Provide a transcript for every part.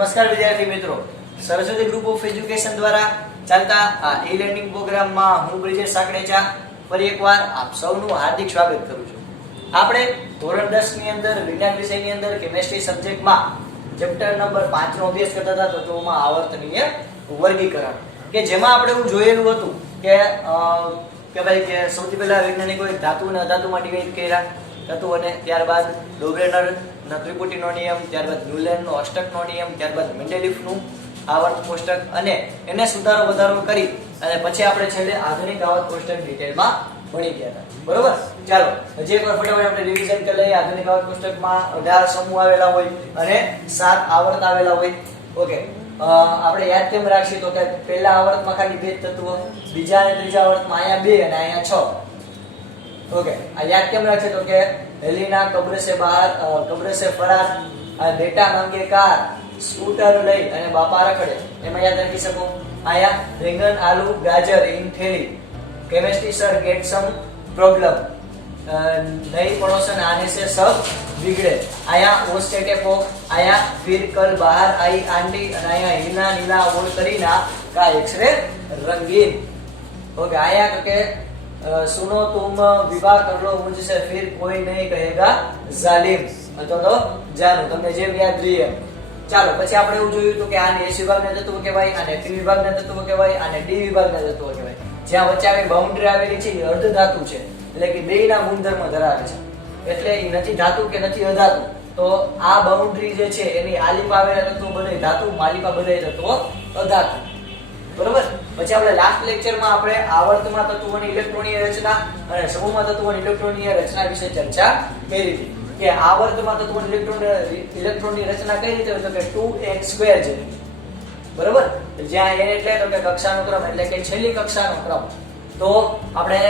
નમસ્કાર વિદ્યાર્થી મિત્રો, સરસ્વતી ગ્રુપ ઓફ એજ્યુકેશન દ્વારા ચાલતા આ ઈ-લર્નિંગ પ્રોગ્રામમાં હું બ્રિજેશ સાકડેચા ફરી એકવાર આપ સૌનું હાર્દિક સ્વાગત કરું છું. આપણે ધોરણ 10 ની અંદર વિજ્ઞાન વિષયની અંદર કેમિસ્ટ્રી સબ્જેક્ટમાં ચેપ્ટર નંબર 5 નો અભ્યાસ કરતા હતા, તો તેમાં આવર્તનીય વર્ગીકરણ કે જેમાં આપણે એવું જોયેલું હતું કે ભાઈ કે સૌથી પહેલા વૈજ્ઞાનિકોએ ધાતુ અને અધાતુમાં ડિવાઈડ કર્યા હતું, અને ત્યારબાદ ડોબ્રેનર ત્રિપુટીનો નિયમ, ત્યારબાદ ન્યુલેનનો અષ્ટકનો નિયમ, ત્યારબાદ મેન્ડેલિફનું આવર્ત કોષ્ટક, અને એને સુધારો વધારો કરી અને પછી આપણે છેલ્લે આધુનિક આવર્ત કોષ્ટક ડિટેલમાં ભણી ગયા હતા. બરોબર, ચાલો હજી એકવાર ફટાફટ આપણે રિવિઝન કરી લઈએ. આધુનિક આવર્ત કોષ્ટકમાં 18 સમૂહ આવેલા હોય અને 7 આવર્ત આવેલા હોય. ઓકે, આપણે યાદ કેમ રાખીએ તો કે પહેલા આવર્તમાં ખાલી 2 તત્વો, બીજા અને ત્રીજા આવર્તમાં અહીંયા 2 અને અહીંયા 6. ओके, આ યાદ કેમ રાખશે તો કે હેલીના કબ્ર સે ફરાર, બેટા માંગે કાર, સ્કૂટર લઈ અને બાપા રખડે, એમાં યાદ રાખી શકો. આયા રીંગણ, આલુ, ગાજર ઇન થેલી, કેમિસ્ટ્રી સર ગેટ સમ પ્રોબ્લેમ, નહીં પડોશન આને સે સબ बिगड़े. आया ओ स्टेटे को आया फिर कल बाहर आई आंटी, અને આયા હીના નીલા ઓર કરીના का एक्सरे रंगीन. ओके, आया કે सुनो तुम विवाह कर लो मुझसे, फिर कोई नहीं कहेगा जालिम, અથવા તો જાનુ, તમને જે યાદ રહીએ. ચાલો પછી આપણે એવું જોયું તો કે આને એસ વિભાગના તત્વો કહેવાય, આને પી વિભાગના તત્વો કહેવાય, આને ડી વિભાગના તત્વો કહેવાય. જ્યાં વચ્ચે આવી બાઉન્ડરી આવેલી છે એ અર્ધ ધાતુ છે, એટલે કે બેયના ગુણધર્મ ધરાવે છે, એટલે એ નથી ધાતુ કે નથી અધાતુ. તો આ બાઉન્ડરી જે છે એની આલીપા આવેલા તત્વો બધે ધાતુ, માલિપા બધે તત્વો અધાતુ. બરોબર, પછી આપણે લાસ્ટ લેક્ચરમાં આપણે આવર્તમાં તત્વોની ઇલેક્ટ્રોનીય રચના અને સમૂહમાં તત્વોની ઇલેક્ટ્રોનીય રચના વિશે ચર્ચા કરી હતી કે આવર્તમાં તત્વોની ઇલેક્ટ્રોનની રચના કઈ રીતે હોય તો કે 2n² છે. બરોબર, જ્યાં n એટલે તો કે કક્ષાનો ક્રમ, એટલે કે છેલ્લી કક્ષાનો ક્રમ. તો આપણે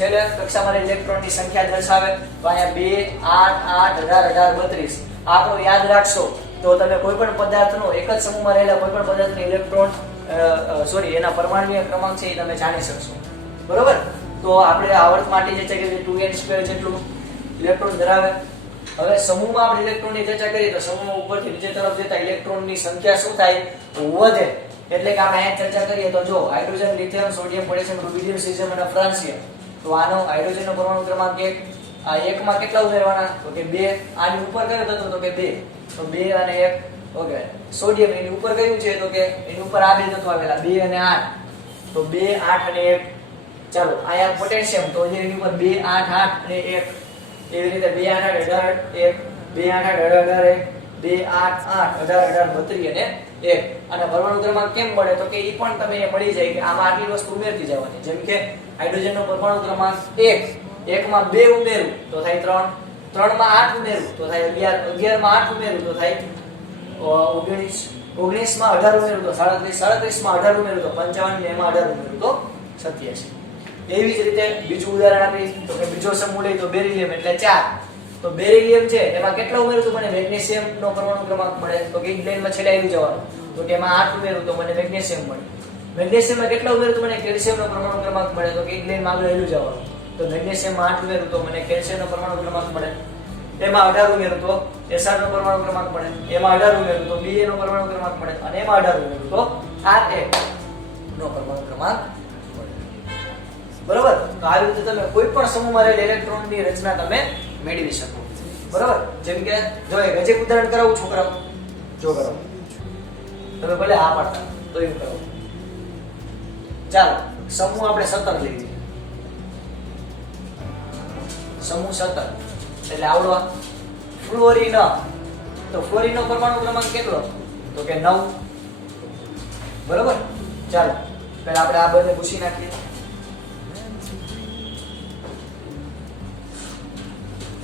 છેલ્લે કક્ષામાં ઇલેક્ટ્રોનની સંખ્યા દર્શાવે તો અહીંયા 2 8 8 18 18 32. આંકડો યાદ રાખશો તો તમે કોઈ પણ પદાર્થનો એક જ સમૂહમાં રહેલા કોઈ પણ પદાર્થનો ઇલેક્ટ્રોન એના પરમાણુય ક્રમાંક છે એ તમે જાણી શકશો. બરોબર, તો આપણે આવર્ત માટે જે છે કે 2n² જેટલું ઇલેક્ટ્રોન ધરાવે. હવે સમૂહમાં આપણે ઇલેક્ટ્રોનની ચર્ચા કરીએ તો સમૂહમાં ઉપરથી નીચે તરફ જતા ઇલેક્ટ્રોનની સંખ્યા શું થાય? વધે. એટલે કે આપણે અહીંયા ચર્ચા કરીએ તો જો hydrogen, lithium, sodium, potassium, rubidium, caesium અને ફ્રાન્સિયમ, તો આનો હાઇડ્રોજનનો પરમાણુ ક્રમાંક 1. આ 1 માં કેટલા ઉમેરવાના તો કે 2. આની ઉપર કયો તત્વ તો કે 2, તો 2 અને 1. ઓકે, સોડિયમ એની ઉપર કયું છે તો કે એની ઉપર આ બે તત્વો આવેલા 2 અને 8, તો 2 8 અને 1. ચાલો અહીંયા પોટેશિયમ, તો એની ઉપર 2 8 8 અને 1. એવી રીતે 2 8 18 1, 2 8 18 1, 2 8 8 18 32 અને 1. અને પરમાણુ ક્રમાંક કેમ મળે તો કે ઈ પણ તમને મળી જાય કે આમાં આટલી વસ્તુ ઉમેરતી જવાની. જેમ કે હાઇડ્રોજનનો પરમાણુ ક્રમાંક 1, 1 માં 2 ઉમેરું તો થાય 3, 3 માં 8 ઉમેરું તો થાય 11, 11 માં 8 ઉમેરું તો થાય 19, 19 માં 18 ઉમેરું તો 37, 37 માં 18 ઉમેરું તો 55 ને એમાં 18 ઉમેરું તો 87. એવી જ રીતે બીજું ઉદાહરણ આપીશ તો કે બીજો સમૂહ લઈ તો બેરિલિયમ એટલે 4. તો બેરિલિયમ છે એમાં કેટલા ઉમેરું તો મને મેગ્નેશિયમનો પરમાણુ ક્રમાંક મળે, તો કે લાઈનમાં છેલ્લે આવી જવાનું, તો કે એમાં 8 ઉમેરું તો મને મેગ્નેશિયમ મળે. મેગ્નેશિયમમાં કેટલા ઉમેરું તો મને કેલ્શિયમનો પરમાણુ ક્રમાંક મળે, તો કે લાઈનમાં આગળ આવી જવાનું, તો મેગ્નેશિયમમાં 8 ઉમેરું તો મને કેલ્શિયમનો પરમાણુ ક્રમાંક મળે. એમાં 18 ઉમેરું તો Sr નો પરમાણુ ક્રમાંક મળે, એમાં 18 ઉમેરું તો Ba નો પરમાણુ ક્રમાંક મળે, અને એમાં 18 ઉમેરું તો Ra નો પરમાણુ ક્રમાંક મળે. બરોબર, તો આ રીતે તમે કોઈ પણ સમૂહમાં રહેલ ઇલેક્ટ્રોનની રચના તમે મેળવી શકો. બરોબર, જેમ કે જો એક હજી ઉદાહરણ કરાવું છોકરાઓ, જો કરો તમે ભલે આ પાડતા તો એવું કરો. ચાલો સમૂહ આપણે 17 લઈ લઈએ. સમૂહ 17 એટલે આવડો ફ્લોરિન, તો ફ્લોરિનનો પરમાણુ ક્રમાંક કેટલો તો કે 9. બરોબર, ચાલો પહેલા આપણે આ બંને પૂછી નાખીએ.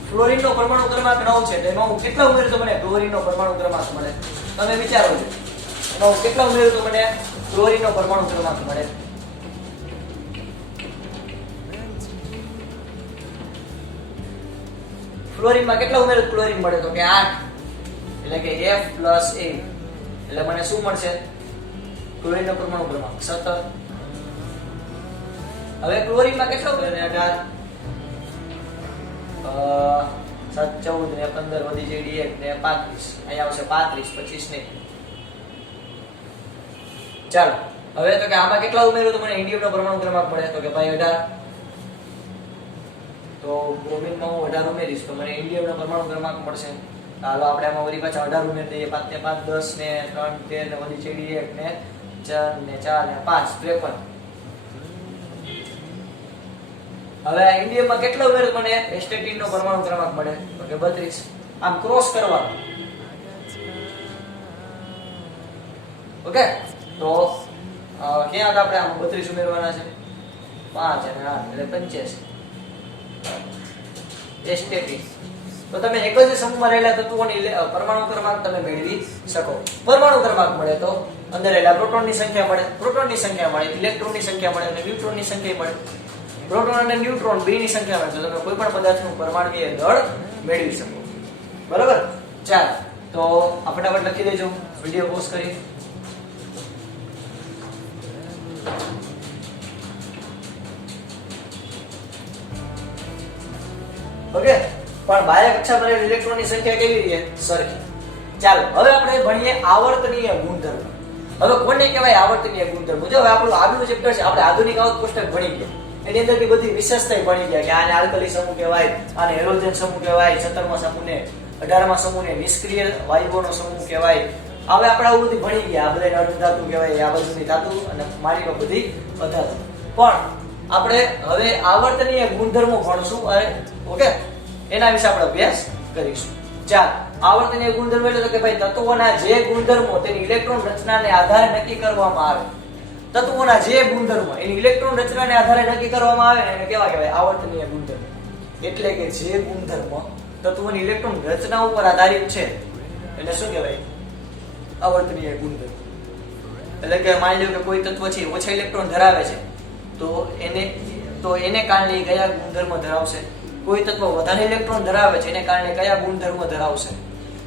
ફ્લોરિનનો પરમાણુ ક્રમાંક 9 છે, તો એમાં હું કેટલા ઉમેરું તો મને ક્લોરીનનો પરમાણુ ક્રમાંક મળે? તમે વિચારો છો એમાં હું કેટલા ઉમેરું તો મને ક્લોરીનનો પરમાણુ ક્રમાંક મળે? ફ્લોરિનમાં કેટલા ઉમેરું ક્લોરીન મળે તો કે 8, એટલે કે F + A, એટલે મને શું મળશે? ક્લોરીનનો પરમાણુ ક્રમાંક 17. હવે ક્લોરીનમાં કેટલા ઉમેરે? 18, 7 14 ને 15 વધી જાય 1 ને 35, અહીંયા આવશે 35, 25 નહીં ચાલો હવે તો કે આમાં કેટલા ઉમેરો તો મને ઈન્ડિયમનો પરમાણુ ક્રમાંક મળે તો કે ભાઈ 18. તો બ્રોમિનમાં હું 18 ઉમેરીશ તો મને ઈન્ડિયમનો પરમાણુ ક્રમાંક મળશે. ચાલો આપણે આમાં વળી પાછા 18 ઉમેરી દઈએ. 5 ને 5 10 ને 3 13 ને વળી છેડી 1 ને 4 ને 4 ને 5 53. હવે ઈન્ડિયમમાં કેટલા ઉમેરો મને એસ્ટેટિનનો પરમાણુ ક્રમાંક મળે તો કે 32. આમ ક્રોસ કરવાનું. ઓકે તો ક્યાં હતા આપણે આમ 32 ઉમેરવાના છે 5 અને 8 એટલે 85 એસ્ટેટિન. તો તમે એક જ સમૂહમાં રહેલા તત્વોની પરમાણુ ક્રમાંક તમે મેળવી શકો. પરમાણુ ક્રમાંક મળે તો અંદર રહેલા પ્રોટોનની સંખ્યા મળે, પ્રોટોનની સંખ્યા મળે, ઇલેક્ટ્રોનની સંખ્યા મળે અને ન્યુટ્રોનની સંખ્યા મળે. પ્રોટોન અને ન્યુટ્રોન બેની સંખ્યા મળે તો તમે કોઈ પણ પદાર્થનું પરમાણુય દળ મેળવી શકો. બરાબર. ચાલો તો આ ફટાફટ લખી દેજો વિડિયો પોઝ કરી. ઓકે પણ બાહ્ય કક્ષા પર ઇલેક્ટ્રોનની સંખ્યા કેવી છે સરખી. ચાલો હવે આપણે ભણીએ આવર્તનીય ગુણધર્મ. હવે કોને કહેવાય આવર્તનીય ગુણધર્મ? જો હવે આપણું આગલું ચેપ્ટર છે આપણે આધુનિક આવર્ત કોષ્ટક ભણી ગયા. એની અંદરથી બધી વિશેષતા ભણી ગયા કે આને આલ્કલી સમૂહ કહેવાય, આને હેલોજન સમૂહ કહેવાય, 17મા સમૂહને 18મા સમૂહને નિષ્ક્રિય વાયુઓનો સમૂહ કહેવાય. હવે આપણે આવું બધું ભણી ગયા. આ બધાને અર્ધધાતુ કહેવાય, આ બધુંની ધાતુ અને મારીમાં બધી અધાતુ. પણ આપણે હવે આવર્તનીય ગુણધર્મો ભણશું. ઓકે એના વિશે આપણે અભ્યાસ કરીશું. ચાલ આવર્તનીય ગુણધર્મો એટલે કે ભાઈ તત્વોના જે ગુણધર્મો તેની ઇલેક્ટ્રોન રચનાને આધારે નક્કી કરવામાં આવે. તત્વોના જે ગુણધર્મો એની ઇલેક્ટ્રોન રચનાને આધારે નક્કી કરવામાં આવે એને કેવા કહેવાય આવર્તનીય ગુણધર્મો. એટલે કે જે ગુણધર્મો તત્વોની ઇલેક્ટ્રોન રચના ઉપર આધારિત છે એને શું કહેવાય આવર્તનીય ગુણધર્મો. એટલે કે માની લો કે કોઈ તત્વ છે ઓછા ઇલેક્ટ્રોન ધરાવે છે તો એને કારણે કયા ગુણધર્મ ધરાવશે. કોઈ તત્વ વધારે ઇલેક્ટ્રોન ધરાવે છે એને કારણે કયા ગુણધર્મ ધરાવશે.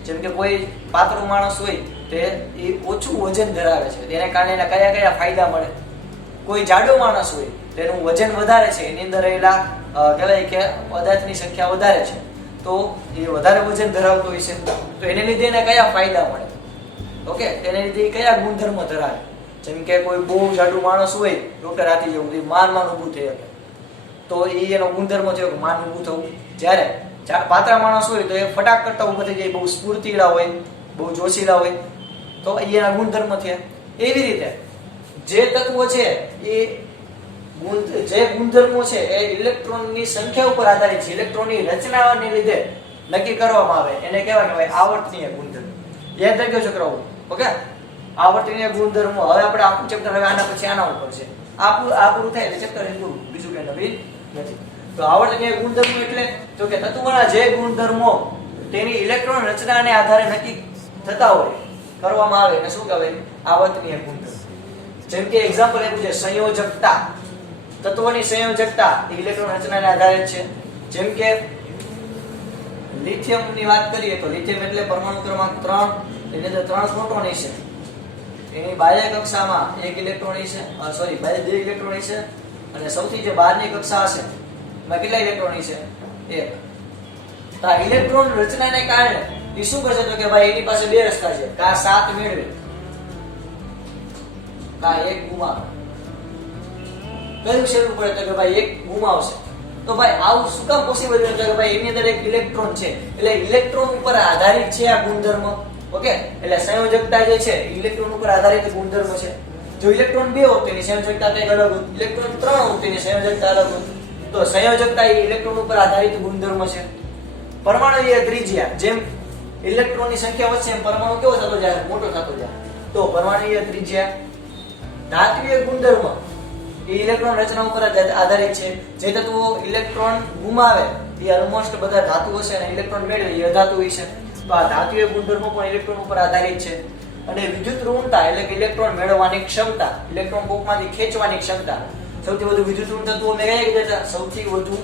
જેમ કે કોઈ પાતળો માણસ હોય તે ઓછું વજન ધરાવે છે તેને કારણે એના કયા કયા ફાયદા મળે. કોઈ જાડો માણસ હોય તેનું વજન વધારે છે એની અંદર રહેલા કહેવાય કે પદાર્થની સંખ્યા વધારે છે તો એ વધારે વજન ધરાવતો હોય છે તો એને લીધે એને કયા ફાયદા મળે. ઓકે તેને લીધે કયા ગુણધર્મ ધરાવે. જેમ કે કોઈ બહુ જાડું માણસ હોય ડોક્ટર હાથી જેવું માન ઊભું થઈ શકે તો એનો ગુણધર્મ થયો કે માન ઊભું થવું. જ્યારે પાતળા માણસ હોય તો એ ફટાક કરતા ઊભા થઈ જાય, બહુ સ્ફૂર્તિલા હોય, બહુ જોશીલા હોય તો એના ગુણધર્મ થયા. એવી રીતે જે તત્વો છે એ જે ગુણધર્મો છે એ ઇલેક્ટ્રોનની સંખ્યા ઉપર આધારિત છે. ઇલેક્ટ્રોનની રચનાને લીધે નક્કી કરવામાં આવે એને કહેવાય આવર્તનીય ગુણધર્મ. યાદ રાખજો છોકરાઓ. ઓકે આવર્તનીય ગુણધર્મો. હવે આપણે આખું ચેપ્ટર હવે આના પછી આના ઉપર છે. આ પૂરું થાય એટલે ચેપ્ટર પૂરું, બીજું કઈ નવીન નથી. તો આવર્તનીય ગુણધર્મો એટલે તો કે તત્વોના જે ગુણધર્મો તેની ઇલેક્ટ્રોન રચનાને આધારે નક્કી થતા હોય કરવામાં આવે એને શું કહેવાય આવર્તનીય ગુણધર્મ. જેમ કે એક્ઝામ્પલ આપ્યું છે સંયોજકતા. તત્વોની સંયોજકતા ઇલેક્ટ્રોન રચનાને આધારે છે. જેમ કે લિથિયમ ની વાત કરીએ તો લિથિયમ એટલે પરમાણુ ક્રમાંક 3 એની અંદર 3 પ્રોટોન છે. એની બાહ્ય કક્ષામાં 1 ઇલેક્ટ્રોન છે, બાહ્ય 2 ઇલેક્ટ્રોન છે અને સૌથી જે બહારની કક્ષા હશે એમાં કેટલા ઇલેક્ટ્રોન છે 1. તો આ ઇલેક્ટ્રોન રચનાને કારણે એ શું કરશે તો કે ભાઈ એની પાસે 2 રસ્તા છે. કા 7 મેળવે કા 1 ગુમાવે. કયું શરૂ પડે તો કે ભાઈ 1 ગુમાવશે. તો ભાઈ આવું શું કામ પોસિબલ છે કે ભાઈ એની અંદર 1 ઇલેક્ટ્રોન છે એટલે ઇલેક્ટ્રોન ઉપર આધારિત છે આ ગુણધર્મ. ઓકે એટલે સંયોજકતા જે છે ઇલેક્ટ્રોન ઉપર આધારિત ગુણધર્મ છે. જો ઇલેક્ટ્રોન 2 હોય તેની સંયોજકતા કંઈક અલગ હોય, ઇલેક્ટ્રોન 3 હોય તેની સંયોજકતા અલગ હોય. તો સંયોજકતા એ ઇલેક્ટ્રોન ઉપર આધારિત ગુણધર્મ છે. પરમાણુય ત્રિજ્યા જેમ ઇલેક્ટ્રોનની સંખ્યા વધશે એમ પરમાણુ કેવો થતો જાય મોટો થતો જાય. તો પરમાણુય ત્રિજ્યા. ધાત્વિય ગુણધર્મ એ ઇલેક્ટ્રોન રચના ઉપર આધારિત છે. જે તત્વો ઇલેક્ટ્રોન ગુમાવે એ ઓલમોસ્ટ બધા ધાતુઓ છે અને ઇલેક્ટ્રોન મેળવે એ અધાતુ હોય છે. તો આ ધાત્વિય ગુણધર્મો પણ ઇલેક્ટ્રોન ઉપર આધારિત છે. અને વિદ્યુત ઋણતા એટલે કે ઇલેક્ટ્રોન મેળવવાની ક્ષમતા, ઇલેક્ટ્રોન બોક્સમાંથી ખેંચવાની ક્ષમતા. સૌથી વધુ વિદ્યુત ઋણ તત્વો મેં કયા કીધા હતા? સૌથી વધુ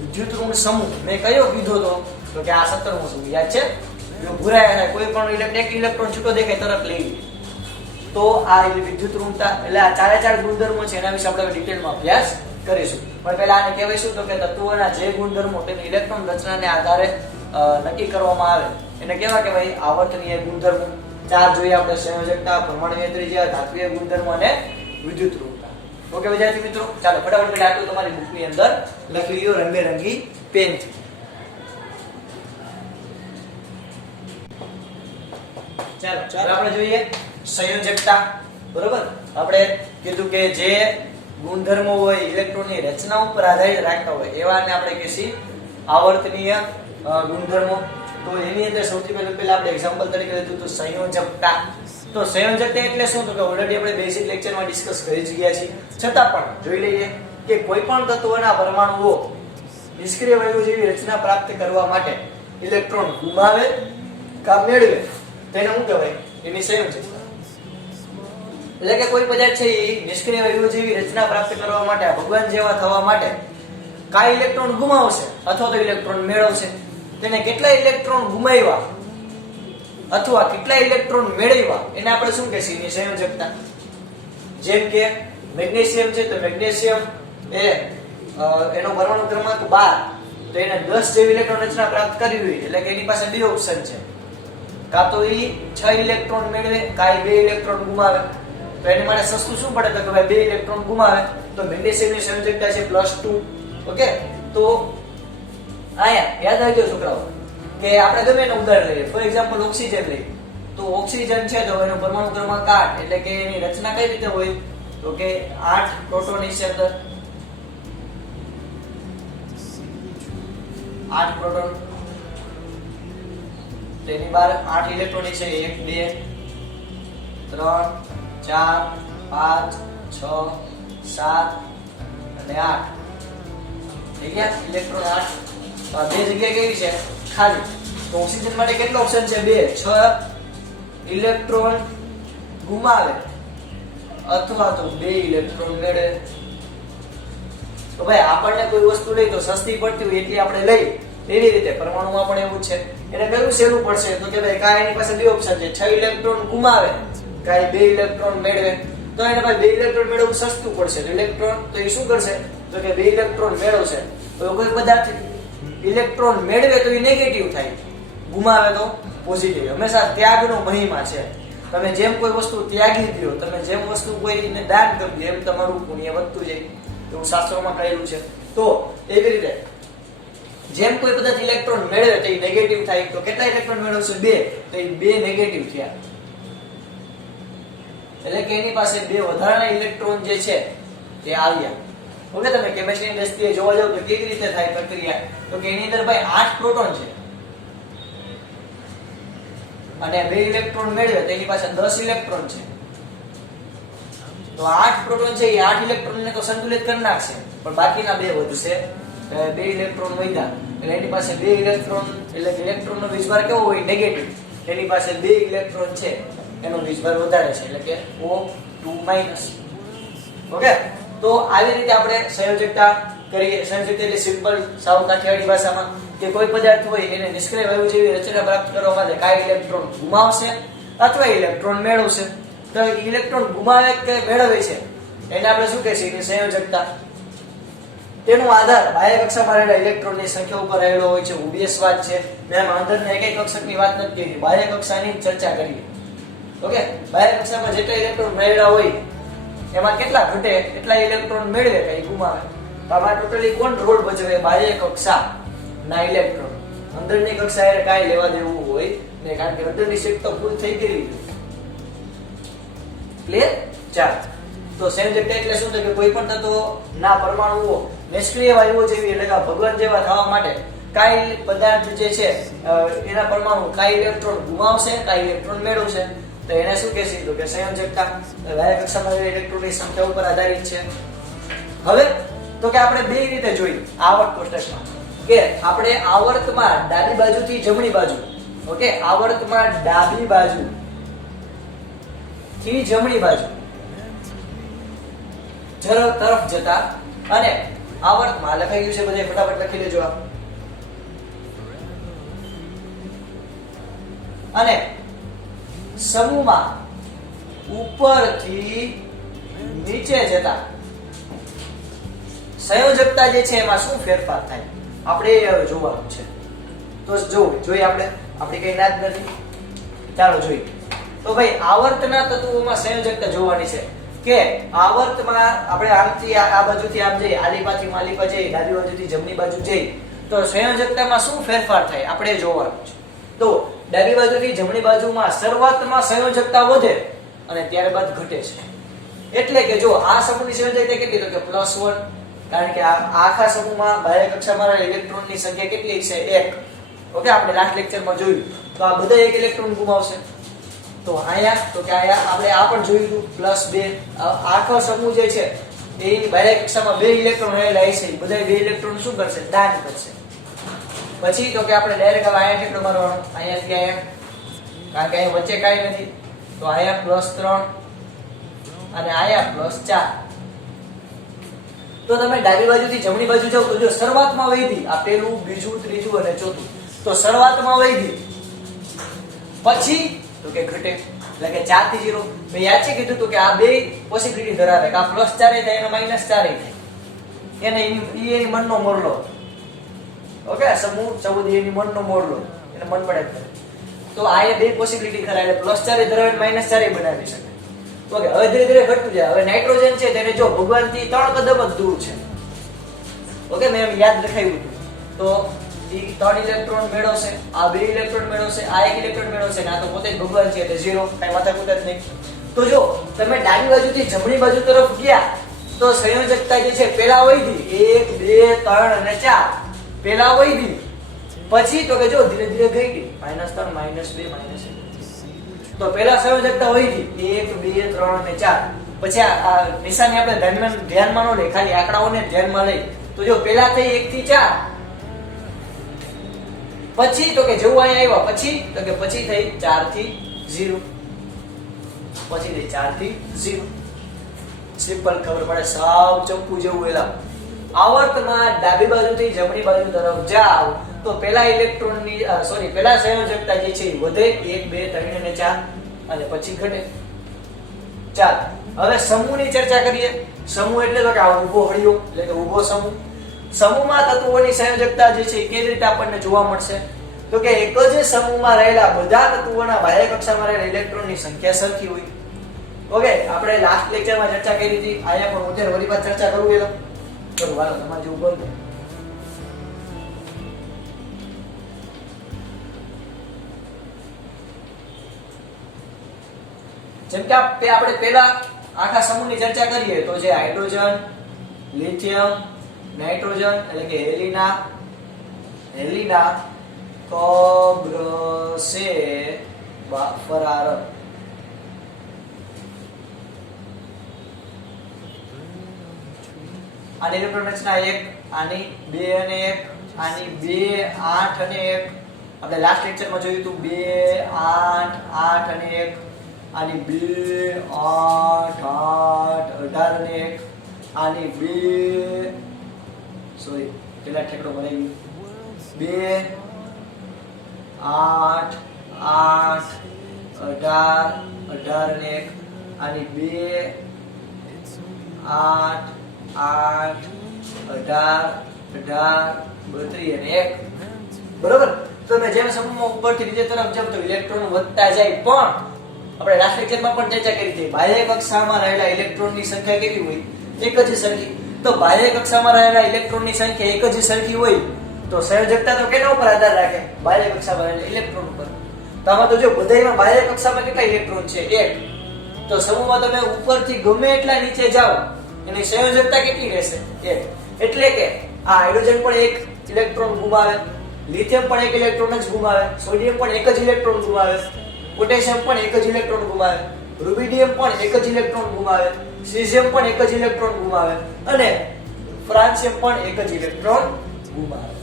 વિદ્યુત ઋણ સમૂહ મેં કયો કીધો તો કે આ 17મો સમૂહ યાદ છે? જો ભૂરાય કોઈ પણ એક ઇલેક્ટ્રોન છૂટો દેખાય તરત લઈ લે. તો આ વિદ્યુત ઋણતા એટલે આ 4 ગુણધર્મો છે એના વિશે આપણે ડિટેલમાં અભ્યાસ કરીશું. પણ પહેલા આને કહેવાય તો કે તત્વોના જે ગુણધર્મો તેની ઇલેક્ટ્રોન રચનાને આધારે નક્કી કરવામાં આવે એને કેવા કહેવાય આવર્તનીય ગુણધર્મો. ચાર જોઈએ આપણે સંયોજકતા, પરમાણુય ત્રિજ્યા, ધાત્વિય ગુણધર્મ અને વિદ્યુતરૂપતા. ઓકે વિદ્યાર્થી મિત્રો, ચાલો ફટાફટ આટલું તમારી બુકની અંદર લખી લ્યો રંગબેરંગી પેનથી. ચાલો આપણે જોઈએ સંયોજકતા. બરોબર, આપણે કીધું કે જે ગુણધર્મો હોય ઇલેક્ટ્રોનની રચના ઉપર આધારિત રાખતા હોય એવાને આપણે કહીએ આવર્તનીય ગુણધર્મો. તો એની અંદર સૌથી પહેલા આપણે એક્ઝામ્પલ તરીકે લીધું તો સંયોજકતા. તો સંયોજકતા એટલે શું? તો કે ઓલરેડી આપણે બેઝિક લેક્ચરમાં ડિસ્કસ કરી જ ગયા છીએ, છતાં પણ જોઈ લઈએ કે કોઈ પણ તત્વના પરમાણુઓ નિષ્ક્રિય વાયુ જેવી રચના પ્રાપ્ત કરવા માટે ઇલેક્ટ્રોન ગુમાવે કે મેળવે તેને શું કહેવાય? એની સંયોજકતા. એટલે કે કોઈ પદાર્થ છે એ નિષ્ક્રિય વાયુ જેવી રચના પ્રાપ્ત કરવા માટે, ભગવાન જેવા થવા માટે કઈ ઇલેક્ટ્રોન ગુમાવશે અથવા તો ઇલેક્ટ્રોન મેળવશે, તેને કેટલા ઇલેક્ટ્રોન ગુમાવ્યા અથવા કેટલા ઇલેક્ટ્રોન મેળવ્યા એને આપણે શું કહીએ? એની સંયોજકતા. જેમ કે મેગ્નેશિયમ છે તો મેગ્નેશિયમ એનો પરમાણુ ક્રમાંક 12, તો એને 10 જેવી ઇલેક્ટ્રોન રચના પ્રાપ્ત કરવી હોય એટલે કે એની પાસે બે ઓપ્શન છે, કાં તો એ 6 ઇલેક્ટ્રોન મેળવે કાં 2 ઇલેક્ટ્રોન ગુમાવે. તો એની માટે સસ્તું શું પડે? તો કે ભાઈ 2 ઇલેક્ટ્રોન ગુમાવે તો મેગ્નેશિયમની સંયોજકતા છે +2. ઓકે, તો આયા યાદ રાખજો છોકરાઓ કે આપણે ગમે એનું ઉદાહરણ લઈએ. ફોર એક્ઝામ્પલ ઓક્સિજન લઈએ તો ઓક્સિજન છે તો એનો પરમાણુ ક્રમાંક 8 એટલે કે એની રચના કઈ રીતે હોય? તો કે 8 પ્રોટોન છે અંદર, 8 પ્રોટોન, તેની બહાર 8 ઇલેક્ટ્રોન છે, 1 2 3 4 5 6 7 અને 8 થઈ ગયા ઇલેક્ટ્રોન 8. આ બે જગ્યા કેવી છે? ખાલી. તો ઓક્સિજન માટે કેટલો ઓપ્શન છે? 2. 6 ઇલેક્ટ્રોન ગુમાવે અથવા તો 2 ઇલેક્ટ્રોન મેળવે. તો ભાઈ આપણને કોઈ વસ્તુ લઈ તો સસ્તી પડતી હોય એટલે આપણે લઈ, એવી રીતે પરમાણુમાં પણ એવું છે. એને કયું સહેલું પડશે? તો કે ભાઈ કાં એની પાસે બે ઓપ્શન છે, 6 ઇલેક્ટ્રોન ગુમાવે કાં 2 ઇલેક્ટ્રોન મેળવે. તો એને ભાઈ 2 ઇલેક્ટ્રોન મેળવવું સસ્તું પડશે. ઇલેક્ટ્રોન તો એ શું કરશે? તો કે 2 ઇલેક્ટ્રોન મેળવશે. તો કોઈ પદાર્થ ઇલેક્ટ્રોન મેળવે તો એ નેગેટિવ થાય, ગુમાવે તો પોઝિટિવ. હંમેશા ત્યાગનો મહિમા છે. તમે જેમ કોઈ વસ્તુ ત્યાગી દો, તમે જેમ વસ્તુ કોઈને દાન કરી દો, એમ તમારું પુણ્ય વધતું જાય, એવું શાસ્ત્રોમાં કહેલું છે. તો એવી રીતે જેમ કોઈ પદાર્થ ઇલેક્ટ્રોન મેળવે તો એ નેગેટિવ થાય. તો કેટલા ઇલેક્ટ્રોન મેળવશે? 2. તો એ 2 નેગેટિવ થયા એટલે કે એની પાસે 2 વધારાના ઇલેક્ટ્રોન જે છે તે આવ્યા. ઓકે, તમે કેમિસ્ટ્રીની દ્રષ્ટિએ જોવા જાવ તો કેવી રીતે થાય પ્રક્રિયા? તો કે એની અંદર ભાઈ 8 પ્રોટોન છે અને 2 ઇલેક્ટ્રોન મેળવે તો એની પાસે 10 ઇલેક્ટ્રોન છે. તો 8 પ્રોટોન છે એ 8 ઇલેક્ટ્રોનને તો સંતુલિત કરી નાખશે, પણ બાકીના 2 વધશે. 2 ઇલેક્ટ્રોન વધ્યા એટલે એની પાસે 2 ઇલેક્ટ્રોન, એટલે ઇલેક્ટ્રોનનો વીજભાર કેવો હોય? નેગેટિવ. એની પાસે 2 ઇલેક્ટ્રોન છે એનો વીજભાર વધારે છે એટલે કે O2-. ઓકે, તો આવી રીતે આપણે સંયોજકતા કરીએ. સંયોજકતા એટલે સિમ્પલ સાવ કાઠિયાવાડી ભાષામાં કે કોઈ પદાર્થ હોય એને નિષ્ક્રિય વાયુ જેવી રચના પ્રાપ્ત કરવા માટે કાંઈ ઇલેક્ટ્રોન ગુમાવશે અથવા ઇલેક્ટ્રોન મેળવશે. તો ઇલેક્ટ્રોન ગુમાવે કે મેળવે છે એને આપણે શું કહીએ? એની સંયોજકતા. તેનો આધાર બાહ્ય કક્ષામાં રહેલા ઇલેક્ટ્રોનની સંખ્યા ઉપર રહેલો હોય છે. ઓબવિયસ વાત છે, મેં અંદરના એક કક્ષકની વાત નથી કરી, બાહ્ય કક્ષાની ચર્ચા કરીએ. ઓકે, બાહ્ય કક્ષામાં જેટલા ઇલેક્ટ્રોન મેળવ્યા હોય એમાં કેટલા ઘટે, કેટલા ઇલેક્ટ્રોન મેળવે કઈ ગુમાવે. તો આમાં ટોટલી કોણ રોલ ભજવે? બાહ્ય કક્ષા ના ઇલેક્ટ્રોન. અંદરની કક્ષાએ કાંઈ લેવા દેવું હોય નહીં, કારણ કે અંદરની શીટ તો ફૂલ થઈ ગઈ. ક્લિયર? ચાલો, તો સંયોજકતા એટલે શું? કે કોઈ પણ તત્વના પરમાણુઓ નિષ્ક્રિય વાયુઓ જેવી એટલે કે ભગવાન જેવા થવા માટે કાંઈ પદાર્થ જે છે એના પરમાણુ કાંઈ ઇલેક્ટ્રોન ગુમાવશે કાંઈ ઇલેક્ટ્રોન મેળવશે. તો એને શું કહેશે? તો કે સંયોજકતા. બાહ્ય કક્ષામાં ઇલેક્ટ્રોનની સંખ્યા ઉપર આધારિત છે. હવે તો કે આપણે બે રીતે જોઈ આવર્ત કોષ્ટકમાં કે આપણે આવર્તમાં ડાબી બાજુથી જમણી બાજુ, ઓકે, આવર્તમાં ડાબી બાજુ થી જમણી બાજુ તરફ જતા અને આવર્તમાં લખાઈ ગયું છે બધે, ફટાફટ લખી લેજો આપ. અને સમૂહમાં ઉપરથી નીચે જતા સંયોજકતા જે છે એમાં શું ફેરફાર થાય આપણે હવે જોવાનું છે. તો જોઈએ આપણે, આપણી કઈ ના જ નથી. ચાલો જોઈએ. તો ભાઈ આવર્તના તત્વોમાં સંયોજકતા જોવાની છે કે આવર્તમાં આપણે આમથી આ બાજુથી આમ જઈએ, આલી બાજુથી આલી બાજુ જઈએ, ડાબી બાજુથી જમણી બાજુ જઈએ તો સંયોજકતામાં શું ફેરફાર થાય આપણે જોવાનું છે. તો ડાબી બાજુથી જમણી બાજુમાં શરૂઆતમાં સંયોજકતા વધે અને ત્યારબાદ ઘટે છે. એટલે કે જો આ સમૂહની સંયોજકતા કેટલી તો કે +1, કારણ કે આ આખા સમૂહમાં બાહ્ય કક્ષામાં રહેલા ઇલેક્ટ્રોનની સંખ્યા કેટલી છે 1. ઓકે, આપણે લાસ્ટ લેક્ચરમાં જોયું તો આ બધા 1 ઇલેક્ટ્રોન ગુમાવશે. તો અહીંયા તો કે અહીંયા આપણે આ પણ જોયું +2. આખો સમૂહ જે છે એની બાહ્ય કક્ષામાં 2 ઇલેક્ટ્રોન રહેલા છે, બધા 2 ઇલેક્ટ્રોન શું કરશે દાન કરશે. પછી તો કે આપણે ડાયરેક્ટ હવે અહીંયા કેટલો મારવાનો, અહીંયાથી અહીંયા, કારણ કે અહીંયા વચ્ચે કાંઈ નથી તો અહીંયા +3 અને અહીંયા +4. તો તમે ડાબી બાજુથી જમણી બાજુ જાવ તો જો શરૂઆતમાં વૈધી આ પહેલું, બીજું, ત્રીજું અને ચોથું. તો શરૂઆતમાં વૈધી પછી તો કે ઘટે, એટલે કે 4 થી 0. મેં યાદ છે કીધું તો કે આ બે પોસિબિલિટી ધરાવે કે આ +4 થાય અને -4 થાય. એને એની મનનો મોરલો. ઓકે, સમૂહ 14 એની મનનો મોરલો, એને મન પડે કરે. તો આ બે પોસિબિલિટી ખરા, એટલે +4 ધરાવે -4 બનાવી શકે. ઓકે, હવે ધીરે ધીરે ઘટતું જાય. હવે નાઇટ્રોજન છે તેને જો ભગવાનથી 3 કદમ જ દૂર છે. ઓકે, મેં એમ યાદ રખાવ્યું હતું. તો ઈ 3 ઇલેક્ટ્રોન મેળવશે, આ 2 ઇલેક્ટ્રોન મેળવશે, આ 1 ઇલેક્ટ્રોન મેળવશે, ને આ તો પોતે જ ભગવાન છે એટલે 0, કાઈ માથાકૂટ જ નહીં. તો જો તમે ડાબી બાજુથી જમણી બાજુ તરફ ગયા તો સંયોજકતા જે છે પહેલા વૈધી 1 2 3 અને 4 પહેલા વૈધી, પછી તો કે જો ધીરે ધીરે ઘટી -3 -2 -1. તો પહેલા સંયોજકતા વૈધી 1 2 3 અને 4. પછી આ નિશાની આપણે ધ્યાનમાં ન લે, ખાલી આંકડાઓને ધ્યાનમાં લઈ. તો જો પહેલા થઈ 1 થી 4, પછી તો કે જેવું અહીંયા આવ્યા પછી તો કે પછી થઈ 4 થી 0, પછી થઈ 4 થી 0. સિમ્પલ, ખબર પડે, સાવ ચંપુ જેવું. એલા આવર્તમાં ડાબી બાજુથી જમણી બાજુ તરફ જાવ તો પહેલા ઇલેક્ટ્રોનની પહેલા સંયોજકતા જે છે વધે 1 2 3 અને 4 અને પછી ઘટે. ચાલ હવે સમૂહની ચર્ચા કરીએ. સમૂહ એટલે તો કે આ ઊભો હળિયો, એટલે કે ઊભો સમૂહ. સમૂહમાં તત્વોની સંયોજકતા જે છે કેવી રીતે આપણને જોવા મળશે તો કે એક જ સમૂહમાં રહેલા બધા તત્વોના બાહ્ય કક્ષામાં રહેલા ઇલેક્ટ્રોનની સંખ્યા સરખી હોય. ઓકે, આપણે લાસ્ટ લેક્ચરમાં ચર્ચા કરી હતી, આયા પણ અત્યારે વળી પાછળ ચર્ચા કરું. એલો ચલો વાલો તમારે જેવું બોલ. જેમ કે આપણે પહેલા આખા સમૂહની ચર્ચા કરીએ તો જે હાઇડ્રોજન, લિથિયમ, નાઇટ્રોજન એટલે કે હેલિના કબ્રસે ફરાર. આની ઇલેક્ટ્રોન રચના 1, આની 2 અને 1, આની 2 8 અને 1. આપણે લાસ્ટ લેક્ચરમાં જોયું હતું 2 8 8 અને 1, આની 2 8 8 18 અને 1, આની 2 સોરી પેલા ઠેકડો બનાવી 2 8 8 18 18 અને 1, આની 2 8 8 18 18 32 અને 1. બરોબર. તો મેં જેમ સમૂહમાં ઉપરથી નીચે તરફ જાવ તો ઇલેક્ટ્રોન વધતા જાય, પણ આપણે લાસ્ટ લેક્ચરમાં પણ ચર્ચા કરી હતી બાહ્ય કક્ષામાં રહેલા ઇલેક્ટ્રોનની સંખ્યા કેવી હોય, એક જ સરખી. તો બાહ્ય કક્ષામાં રહેલા ઇલેક્ટ્રોનની સંખ્યા એક જ સરખી હોય તો સંયોજકતા તો કેના ઉપર આધાર રાખે, બાહ્ય કક્ષામાં રહેલા ઇલેક્ટ્રોન ઉપર. તો આમાં તો જો બધાયમાં બાહ્ય કક્ષામાં કેટલા ઇલેક્ટ્રોન છે 1, તો સમૂહમાં તમે ઉપરથી ગમે એટલા નીચે જાઓ એની સંયોજકતા કેટલી રહેશે 1. એટલે કે આ હાઇડ્રોજન પણ એક ઇલેક્ટ્રોન ગુમાવે, લિથિયમ પણ એક ઇલેક્ટ્રોન જ ગુમાવે, સોડિયમ પણ એક જ ઇલેક્ટ્રોન ગુમાવે, પોટેશિયમ પણ એક જ ઇલેક્ટ્રોન ગુમાવે, રૂબિડિયમ પણ એક જ ઇલેક્ટ્રોન ગુમાવે, સીઝિયમ પણ એક જ ઇલેક્ટ્રોન ગુમાવે અને ફ્રાન્સિયમ પણ એક જ ઇલેક્ટ્રોન ગુમાવે.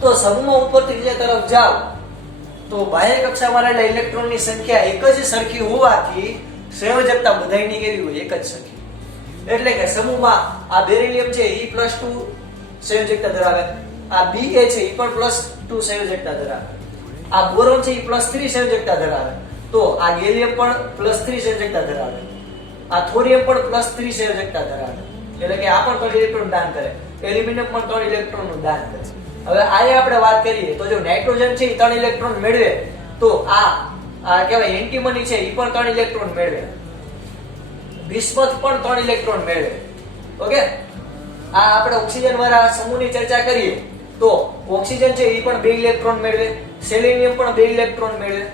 તો સમૂહમાં ઉપરથી નીચે તરફ જાઓ તો બાહ્ય કક્ષામાં રહેલા ઇલેક્ટ્રોનની સંખ્યા એક જ સરખી હોવાથી સંયોજકતા બધાયની કેવી હોય, એક જ સરખી. એટલે કે સમૂહમાં આ બેરિલિયમ છે એ +2 સંયોજકતા ધરાવે, આ Ba છે એ પણ +2 સંયોજકતા ધરાવે, આ બોરોન છે એ +3 સંયોજકતા ધરાવે, તો આ ગેલિયમ પણ +3 સંયોજકતા ધરાવે, આ થોરિયમ પણ +3 સંયોજકતા ધરાવે. એટલે કે આ પણ 3 ઇલેક્ટ્રોન દાન કરે, એલ્યુમિનિયમ પણ 3 ઇલેક્ટ્રોન નું દાન કરે. હવે આને આપણે વાત કરીએ તો જો નાઇટ્રોજન છે એ 3 ઇલેક્ટ્રોન મેળવે તો આ આ કહેવાય એન્ટીમની છે એ પણ 3 ઇલેક્ટ્રોન મેળવે, બિસ્મથ પણ 3 ઇલેક્ટ્રોન મેળવે. ઓકે, આ આપણે ઓક્સિજન વાળા સમૂહની ચર્ચા કરીએ તો ઓક્સિજન છે એ પણ 2 ઇલેક્ટ્રોન મેળવે, સેલેનિયમ પણ 2 ઇલેક્ટ્રોન મેળવે.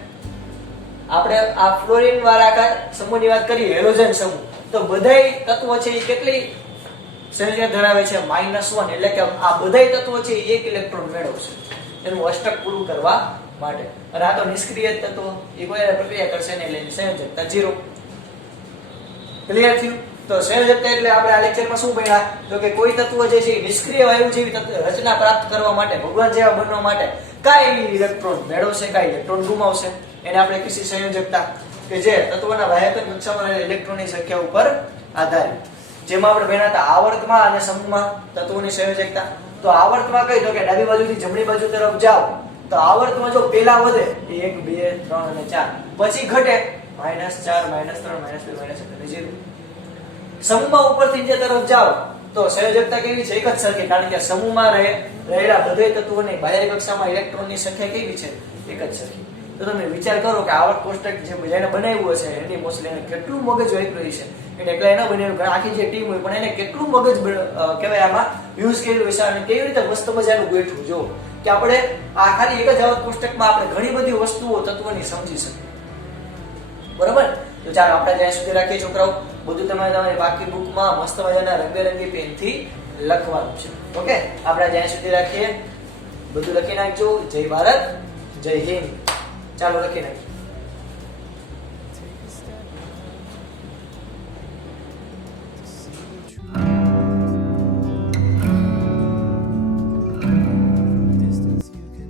આપણે આ ફ્લોરિન વાળા સમૂહની વાત કરીએ, હેલોજન સમૂહ, તો બધાય તત્વો છે એ કેટલી સંયોજન ધરાવે છે? -1. એટલે કે આ બધાય તત્વો છે એ 1 ઇલેક્ટ્રોન મેળવશે એનું અષ્ટક પૂરું કરવા માટે. અને આ તો નિષ્ક્રિય તત્વો, એ કોઈ પ્રક્રિયા કરશે નહીં એટલે સંયોજકતા 0. ક્લિયર થયું? તો સંયોજકતા એટલે આપણે આ લેક્ચરમાં શું ભણ્યા? તો કે કોઈ તત્વ જે છે એ નિષ્ક્રિય વાયુ જેવી રચના પ્રાપ્ત કરવા માટે, ભગવાન જેવા બનવા માટે કાંઈ ઇલેક્ટ્રોન મેળવશે, કાંઈ ઇલેક્ટ્રોન ગુમાવશે, એને આપણે કીધી સંયોજકતા, કે જે તત્વના વાહકન કક્ષામાં રહેલા ઇલેક્ટ્રોનની સંખ્યા ઉપર આધારિત. જેમાં આપણે ભણ્યા હતા આવર્તમાં અને સમૂહમાં તત્વોની સંયોજકતા. તો આવર્તમાં કઈ? તો કે ડાબી બાજુથી જમણી બાજુ તરફ જાઓ તો આવર્તમાં જો પેલા વધે 1 2 3 અને 4, પછી ઘટે -4 -3 -2 -1 0. સમૂહમાં ઉપરથી જે તરફ જાઓ તો સંયોજકતા કેવી છે? એક જ સરખી, કારણ કે સમૂહમાં રહેલા બધા તત્વોની બાહ્ય કક્ષામાં ઇલેક્ટ્રોનની સંખ્યા કેવી છે? એક જ સરખી. તો તમે વિચાર કરો કે આવર્ત કોષ્ટક જેને બનાવ્યું હશે એની મોસ્ટલી એને કેટલું મગજ વાપર્યું છે. એને એકલા એને બનાવ્યું, આખી જે ટીમ હોય પણ એને કેટલું મગજ કહેવાય આમાં યુઝ કર્યું હશે અને કેવી રીતે મસ્ત મજાનું ગોઠવું. જો કે આપણે આ ખાલી એક જ આવર્ત કોષ્ટકમાં આપણે ઘણી બધી વસ્તુઓ તત્વોની સમજી શકીએ. બરોબર? તો ચાલો આપણે જ્યાં સુધી રાખીએ છોકરાઓ, બધું તમારી બાકી બુકમાં મસ્ત મજાના રંગબેરંગી પેનથી લખવાનું છે. ઓકે, આપણે જ્યાં સુધી રાખીએ, બધું લખી નાખજો. જય ભારત, જય હિન્દ. ચાલો લખી નાખીએ.